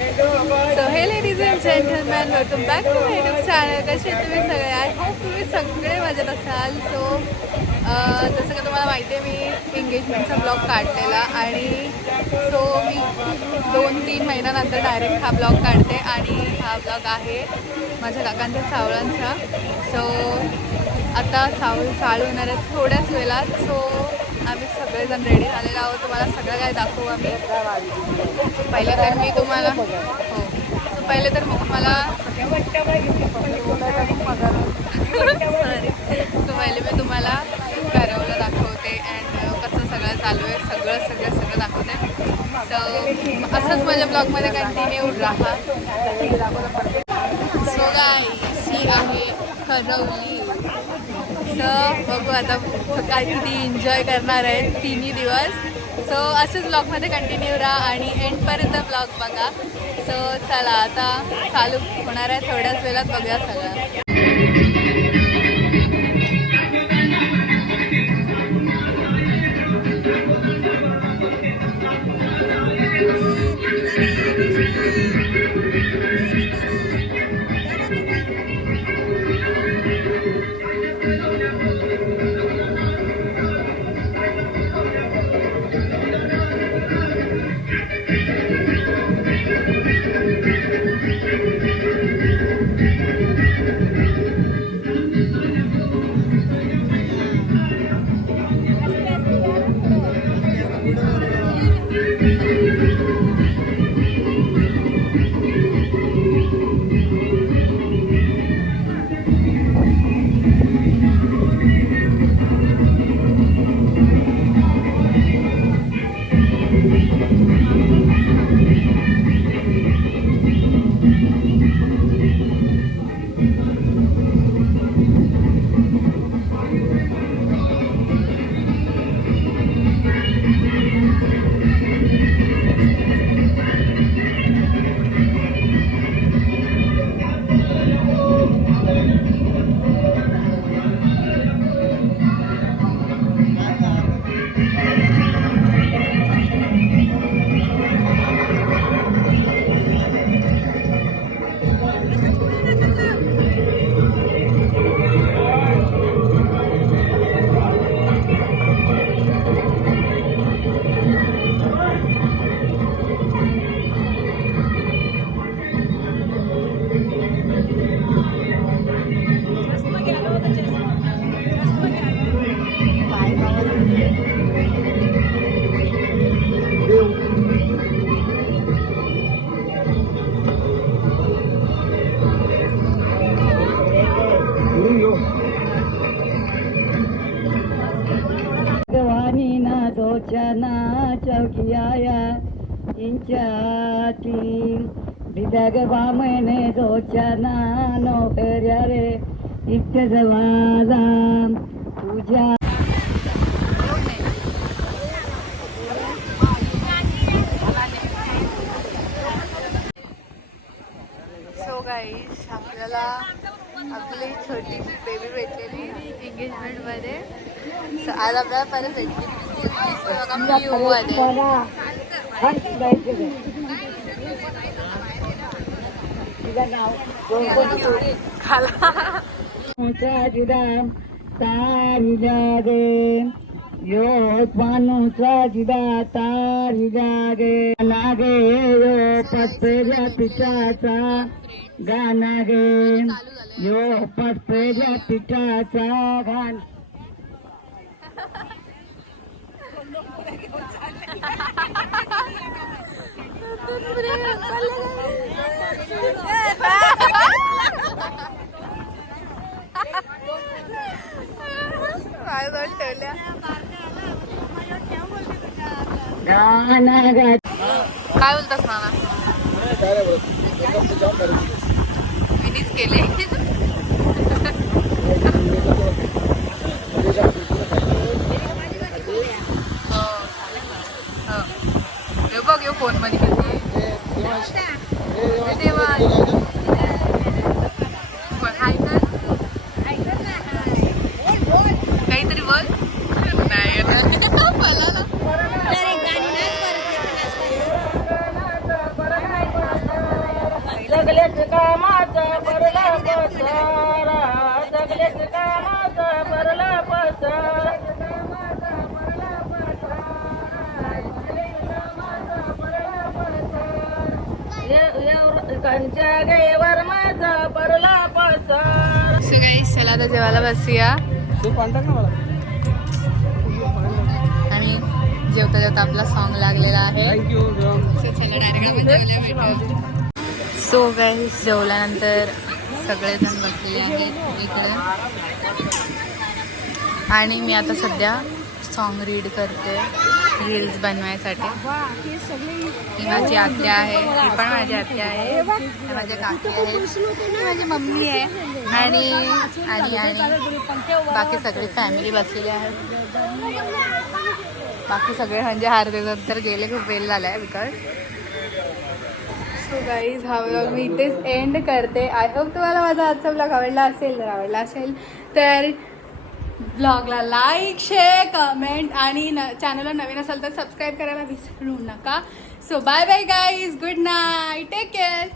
So hey ladies and gentleman, welcome back to my YouTube channel. कसे तुम्ही सगळे? I hope तुम्ही सगळे मजेत असाल. सो जसं का तुम्हाला माहिती आहे, मी एंगेजमेंटचा ब्लॉग काढलेला आणि सो मी 2-3 महिन्यानंतर डायरेक्ट हा ब्लॉग काढते आणि हा ब्लॉग आहे माझ्या काकांच्या चावळांचा. सो आता चालू होणार आहेत थोड्याच वेळात. सो आम्ही सगळेजण रेडी झालेलो आहोत. तुम्हाला सगळं काय दाखवू आम्ही. पहिले तर मी तुम्हाला करावलं दाखवते अँड कसं सगळं चालू आहे, सगळं दाखवते. सो असंच माझ्या ब्लॉगमध्ये कंटिन्यू राहा. सो गाईस, ही आहे करवली. सो बघू आता काय किती एन्जॉय करणार आहेत 3 दिवस. सो असंच ब्लॉगमध्ये कंटिन्यू राहा आणि एंडपर्यंत ब्लॉग बघा. सो चला आता चालू होणार आहे थोड्याच वेळात, बघूया सगळं. चना चौकी आया इंचाती विदग बामने दोचना नोकर्या रे इतक जवाला तुझ्या. सो गाईस, आपल्याला आपली छोटीशी बेबी भेटलेली एंगेजमेंटमध्ये. सो आज आपल्याला परत भेटली यो पानुचा जिदा तारिगा गे नागे यो पसपेल्या पिठाचा गाना गे यो पसपेल्या पिठाचा गान. काय बोलतास नाना? मिनीच केले. बघ यो फोन मध्ये काहीतरी बोल. मला पंचगेवर माझा परला पसर. सो गाईस चला आता जेवायला बसूया. आणि जेवता जेवता आपला सॉन्ग लागलेला आहे. So चला डायरेक्ट आपण जेवायला भेटू. सो गाईस जेवल्यानंतर सगळेजण बसलेले आहेत इकडे आणि मी आता सध्या सॉन्ग रीड करते रील्स बनवायसाठी. ही माझी आत्या आहे, ही पण माझी आत्या आहे, ही माझ्या काकी आहे, ही माझी मम्मी आहे आणि आणि आणि बाकी सगळी फॅमिली बसलेली आहे. बाकी सगळे म्हणजे हार्देनंतर गेले, खूप वेळ झाला आहे बिकॉज. सो गाईज हा व्लॉग मी इथेच एंड करते. आय होप तुम्हाला माझा आजचा व्लॉग आवडला असेल. जर आवडला असेल तर ब्लॉगला लाईक शेअर कमेंट आणि चॅनलला नवीन असेल तर सबस्क्राईब करायला विसरू नका. So bye bye guys, good night, take care.